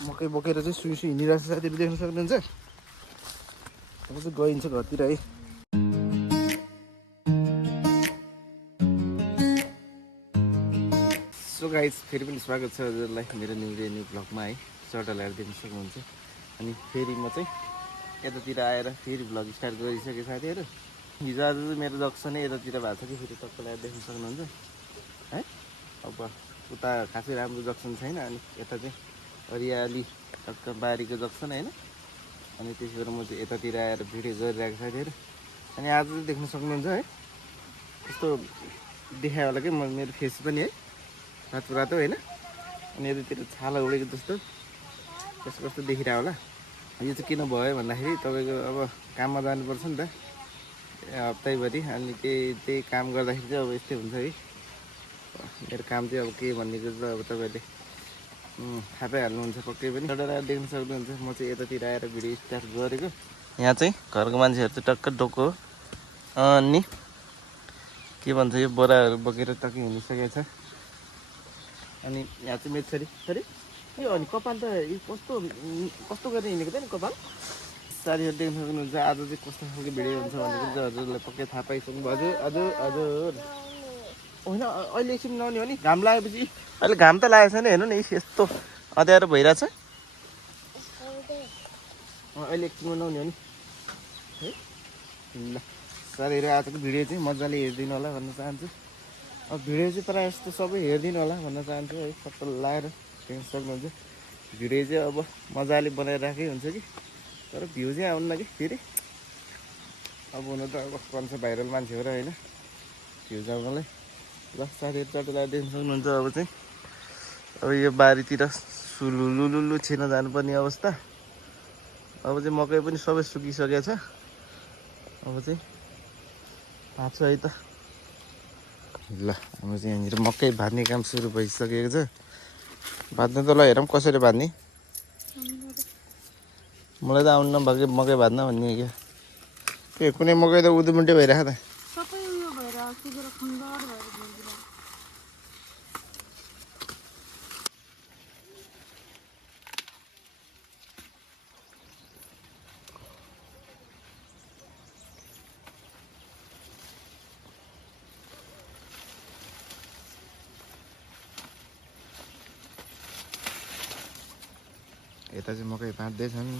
मकै बोकेर चाहिँ सुई हिँडिरहेको छ साथीहरू देख्न सक्नुहुन्छ। अब चाहिँ गइन्छ घरतिर है। सो गाइज फेरि पनि स्वागत छ हजुरलाई मेरो न्यू भ्लगमा है। सर्टलाई देख्न सक्नुहुन्छ। अनि फेरि म चाहिँ यतातिर आएर फेरि भ्लग स्टार्ट गरिसकेँ साथीहरू। हिजो आज चाहिँ मेरो जक्सनै यतातिर भएको छ कि फेरि तपाईँलाई देख्न सक्नुहुन्छ है। अब उता खासै राम्रो जक्सन छैन, अनि यता चाहिँ हरियाली टक्क बारीको जक्सन होइन। अनि त्यसै गरेर म चाहिँ यतातिर आएर भिडियो गरिरहेको साथीहरू। अनि आज चाहिँ देख्न सक्नुहुन्छ है, कस्तो देखायो होला कि मेरो फेस पनि है, रातो रातो होइन। अनि यतातिर छाला उडेको जस्तो कस्तो कस्तो देखिरहेको होला। यो चाहिँ किन भयो भन्दाखेरि तपाईँको अब काममा जानुपर्छ नि त हप्तैभरि, अनि त्यही काम गर्दाखेरि चाहिँ अब यस्तै हुन्छ है। मेरो काम चाहिँ अब के भन्नेको चाहिँ अब तपाईँले थाहा पाइहाल्नुहुन्छ पक्कै पनि। एउटा देख्न सक्नुहुन्छ म चाहिँ यतातिर आएर भिडियो स्टार्ट गरेको। यहाँ चाहिँ घरको मान्छेहरू चाहिँ टक्क डोको अनि के भन्छ यो बोराहरू बोकेर टक्क हिँडिसकेको छ। अनि यहाँ चाहिँ मेरो छोरी यो अनि कपाल त यो कस्तो गरेर हिँडेको थियो नि कपाल। साथीहरू देख्न सक्नुहुन्छ आज चाहिँ कस्तो खालको भिडियो हुन्छ भनेको चाहिँ हजुरलाई पक्कै थाहा पाइसक्नु भयो। हजुर हजुर होइन अहिले एकछिन नहुने हो नि, घाम लागेपछि। अहिले घाम त लागेको छैन, हेर्नु न यस्तो अँध्यारो भइरहेछ। अहिले एकछिनमा नहुने हो नि है। ल साथीहरू आजको भिडियो चाहिँ मजाले हेरिदिनु होला भन्न चाहन्छु। अब भिडियो चाहिँ प्रायः जस्तो सबै हेरिदिनु होला भन्न चाहन्छु है। सबैले लाएर देख्न सक्नुहुन्छ भिडियो चाहिँ अब मजाले बनाइराखेकै हुन्छ कि, तर भ्यू चाहिँ आउन्न कि फेरि। अब हुनु त अब कन्छ भाइरल मान्छे हो र होइन, भ्यू आउनलाई। ल साथीहरू तपाईँलाई देख्न सक्नुहुन्छ अब चाहिँ अब यो बारीतिर सुलुलुलुलु छिर्न जानुपर्ने अवस्था। अब चाहिँ मकै पनि सबै सुकिसकेको छ। अब चाहिँ भाँच्छु है त। ल अब चाहिँ यहाँनिर मकै भाँच्ने काम सुरु भइसकेको छ। भाँच्न त ल हेरौँ कसरी भाँच्ने। मलाई त आउनु नभएको मकै भाँच्न भन्ने क्या। के कुनै मकै त उदुमुन्टे भइरहेको त। यता चाहिँ मकै भाँच्दैछन्।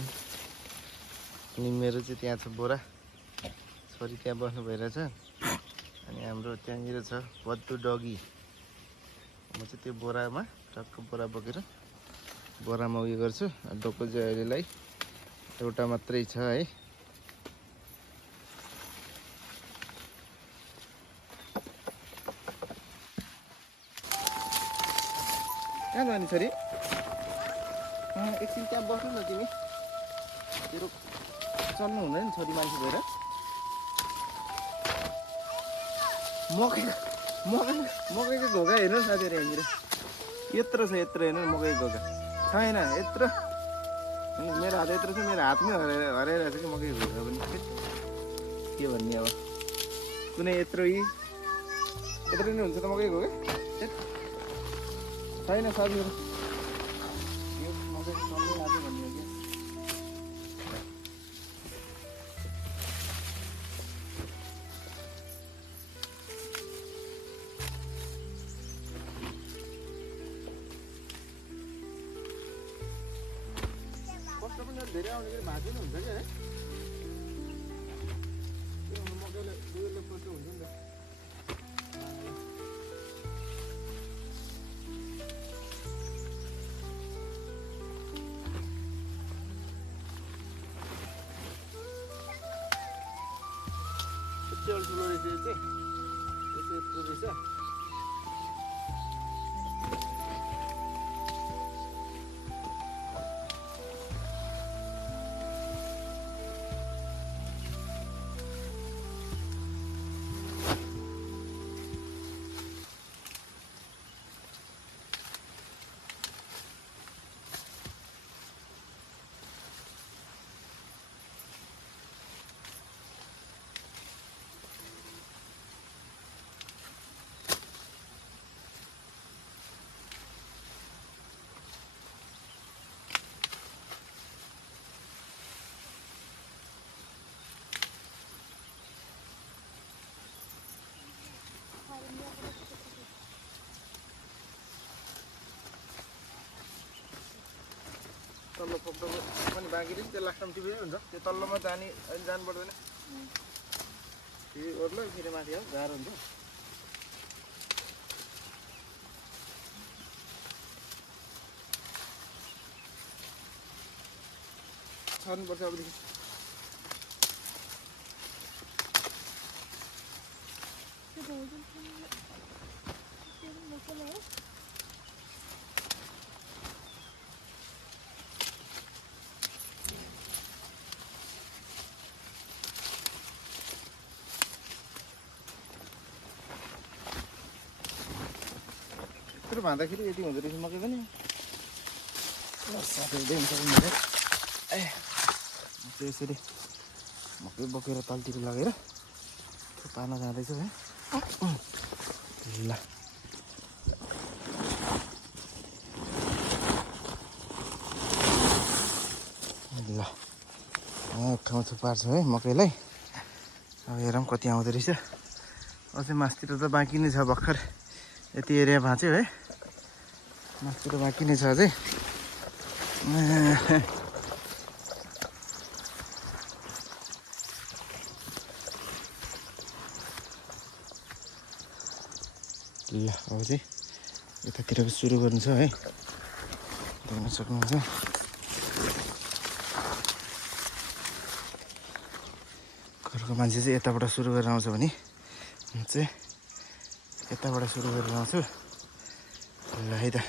अनि मेरो चाहिँ त्यहाँ छ बोरा, छोरी त्यहाँ बस्नु भइरहेछ। अनि हाम्रो त्यहाँनिर छ बद्दु डगी। म चाहिँ त्यो बोरामा टक्क बोरा बोकेर बोरामा उयो गर्छु। डोको चाहिँ अहिलेलाई एउटा मात्रै छ है। कहाँ जाने छोरी? एकछिन त्यहाँ बस्नु न तिमी, तेरो चल्नु हुँदैन छोरी मान्छे भएर। मकैको घोगा हेर्नु साथीहरू यहाँनिर यत्रो छ, यत्रो हेर्नु मकैको घोगा छैन यत्रो। मेरो हात यत्रो छ, मेरो हातमै हराइरहेको छ कि मकैको घोगा पनि। के भन्ने अब, कुनै यत्रो नै हुन्छ त मकैको घोगा छैन साथीहरू। यो मकै चल्नै लाग्यो भन्ने हो क्या। कस्तो पनि धेरै आउने गरी भाँच्नु हुन्छ क्या है। मकैले उयोले कस्तो हुन्छ नि त। ठुलो रहेछ यो चाहिँ, यत्रो रहेछ। तल्लो पक्रो पनि बाँकी रहेछ त्यो लास्टमा टिभी हुन्छ त्यो तल्लोमा जाने अहिले जानु पर्दैन टिभी ओर्लो फेरि माथि हो गाह्रो हुन्छ छर्नुपर्छ अबदेखि यत्रो भाँदाखेरि यति हुँदो रहेछ मकै पनि साथीहरूले हुन्छ यसरी मकै बोकेर तलतिर लगेर पार्न जाँदैछ है ल ल ठाउँ थुपार्छ है मकैलाई अब हेरौँ कति आउँदो रहेछ अझै मासतिर त बाँकी नै छ भर्खर यति एरिया भाँच्यो है मासतिर बाँकी नै छ अझै ल अब चाहिँ यतातिर सुरु गर्नु छ है देख्न सक्नुहुन्छ घरको मान्छे चाहिँ यताबाट सुरु गरेर आउँछ भने म चाहिँ यताबाट सुरु गरेर आउँछु ल है त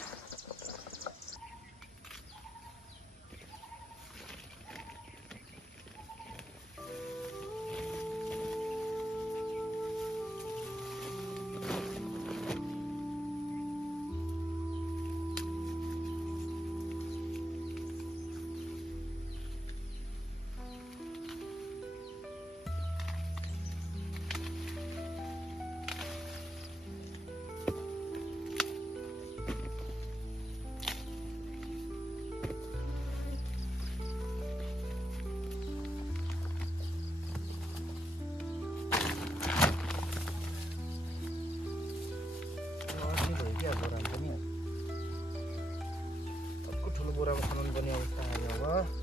ठुलो बोरामा खनाउनु पर्ने अवस्था आयो अब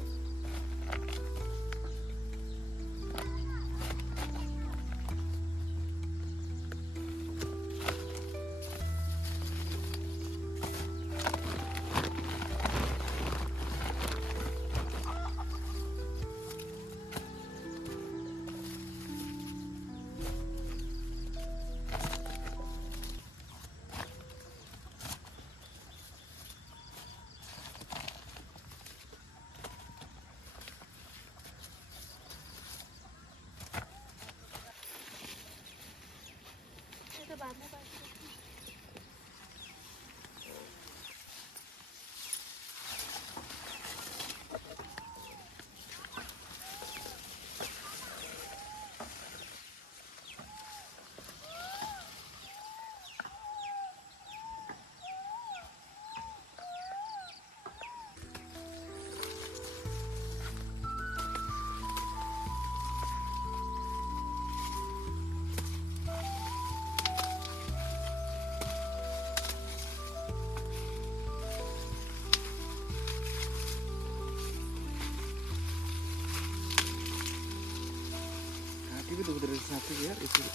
घाँटी दुख्दो रहेछ साँच्चै यार यसरी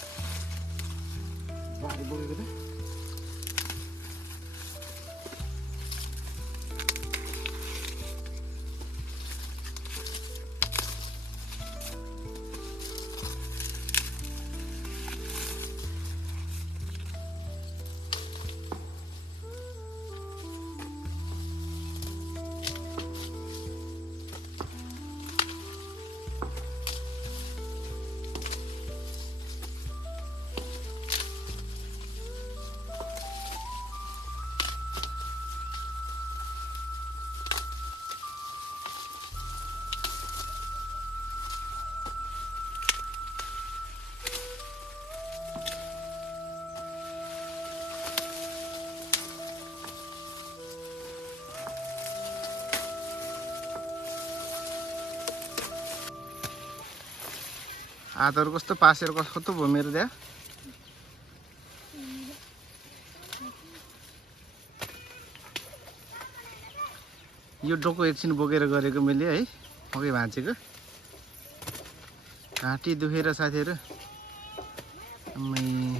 भारी बोकेको त हातहरू कस्तो पासेर कस्तो भयो मेरो त्यहाँ यो डोको एकछिन बोकेर गरेको मैले है मकै भाँचेको घाँटी दुखेर साथीहरू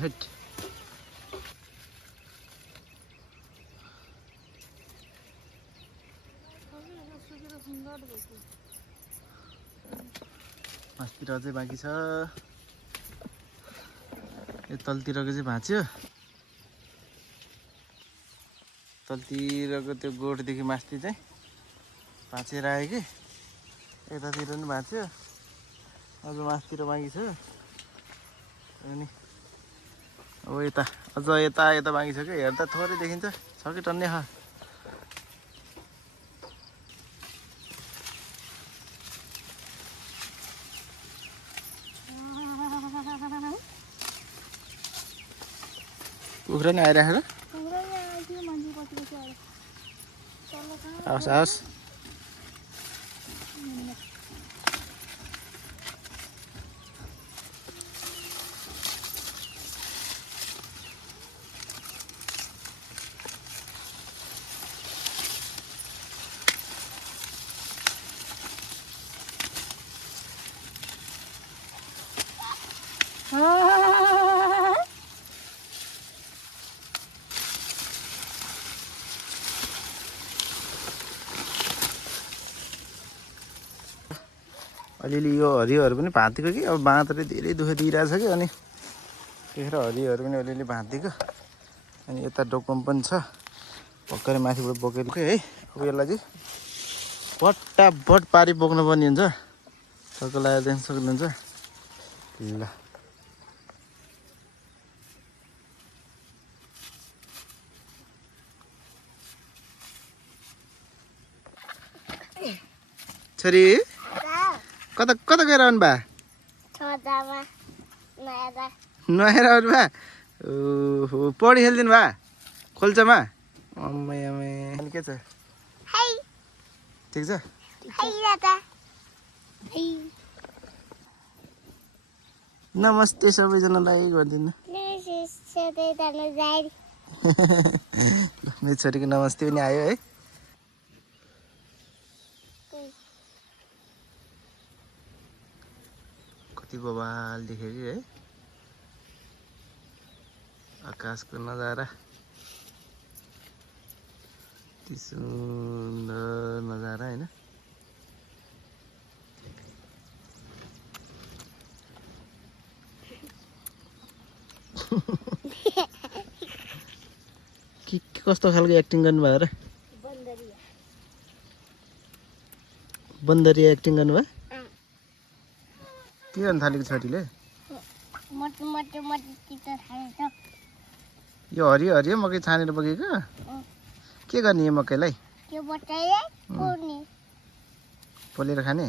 हेट मासतिर अझै बाँकी छ यो तलतिरको चाहिँ भाँच्यो तलतिरको त्यो गोठदेखि मास्ति चाहिँ भाँचेर आयो कि यतातिर पनि भाँच्यो अझ मासतिर बाँकी छ अनि अब यता अझ यता बाँकी छ कि हेर्दा थोरै देखिन्छ छ कि टन्ने खा कुखुरा नि आइराखेर आओस् आओस् अलिअलि यो हरियोहरू पनि भाँतीको कि अब बाँदरले धेरै दुःख दिइरहेछ कि अनि त्यतिखेर हरियोहरू पनि अलिअलि भाँतीको अनि यता डोकोम पनि छ भर्खरै माथिबाट बोकेको है अब यसलाई चाहिँ फटाफट पारी बोक्नु पर्ने हुन्छ टक्क लगाएर देख्न सक्नुहुन्छ ल छोरी कता कता गएर आउनु भा नुहाएर आउनु भा ओहो पौडी खेलिदिनु भा खोल्चामा अम्मै अम्मै अनि के छ ठिक छ नमस्ते सबैजनालाई गरिदिनु मेरो छोरीको नमस्ते पनि आयो है कति बवाल देख्यो कि है आकाशको नजारा यति सुन्दर नजारा होइन के कस्तो खालको एक्टिङ गर्नुभयो र बन्दरिया एक्टिङ गर्नुभयो के गर्नु थालेको छोरीले यो हरियो हरियो मकै छानेर बोकेको के गर्ने यो मकैलाई पोलेर खाने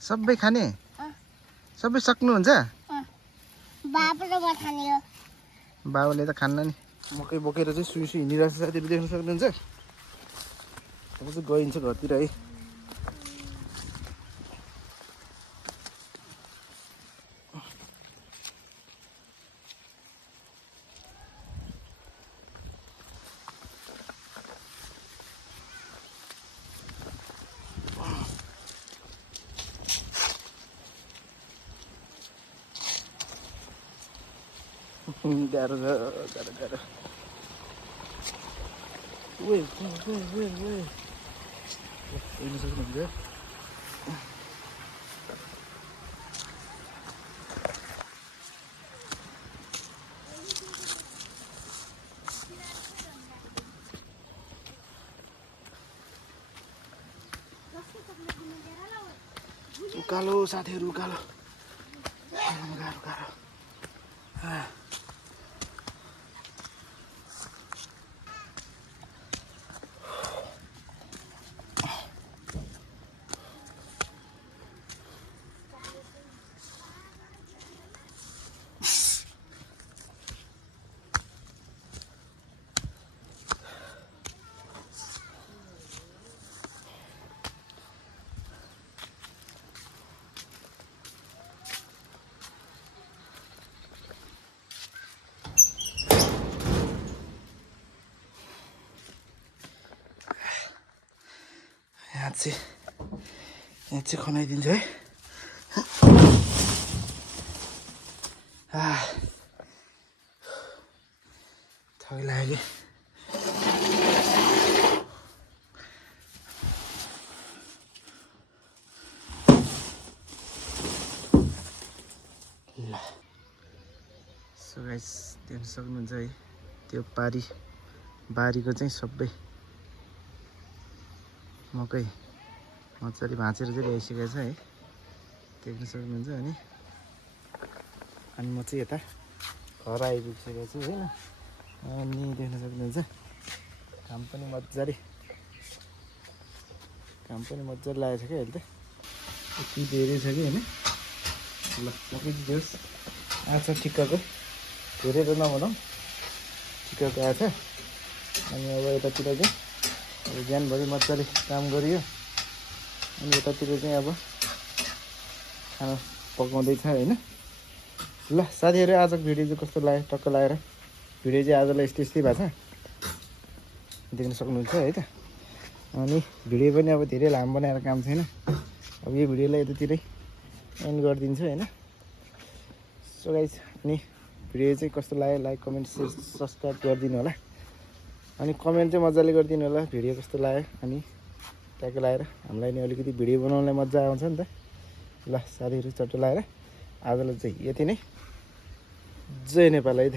सबै खाने सबै सक्नुहुन्छ बाबुले त खान्न नि मकै बोकेर चाहिँ सुई सुई हिँडिरहेको छ साथीहरू देख्न सक्नुहुन्छ अब चाहिँ गइन्छ घरतिर है गाह्रो गाह्रो हेर्न सक्नुहुन्छ उकालो साथीहरू उकालो गाह्रो गाह्रो यहाँ चाहिँ खनाइदिन्छ है। थकै लाग्यो ल। सो गाइस देख्न सक्नुहुन्छ है त्यो बारीको चाहिँ सबै मकै मजाले भाँचेर चाहिँ ल्याइसकेको छ है, देख्न सक्नुहुन्छ। अनि म चाहिँ यता घर आइपुगिसकेको छु होइन। अनि देख्न सक्नुहुन्छ काम पनि मजाले लागेको छ क्या अहिले त, यति धेरै छ कि होइन। ल सकिदियोस्, आएको छ ठिक्कको, धेरै त नभनौँ ठिक्कको आएको छ। अनि अब यतातिर चाहिँ अब बिहानभरि मजाले काम गरियो, अनि यतातिर चाहिँ अब खाना पकाउँदैछ होइन। ल साथीहरू आजको भिडियो चाहिँ कस्तो लाग्यो, टक्क लागेर भिडियो चाहिँ आजलाई यस्तै भएको छ, देख्न सक्नुहुन्छ है त। अनि भिडियो पनि अब धेरै लामो बनाएर काम छैन, अब यो भिडियोलाई यतातिरै एन्ड गरिदिन्छु होइन। सो गाइस अनि भिडियो चाहिँ कस्तो लाग्यो लाइक कमेन्ट सेयर सब्सक्राइब गरिदिनु होला, अनि कमेन्ट चाहिँ मजाले गरिदिनु होला भिडियो कस्तो लाग्यो। अनि ट्याक्क लगाएर हामीलाई नि अलिकति भिडियो बनाउनलाई मजा आउँछ नि त। ल साथीहरू चट्ट लगाएर आजलाई चाहिँ यति नै। जय नेपाल है त।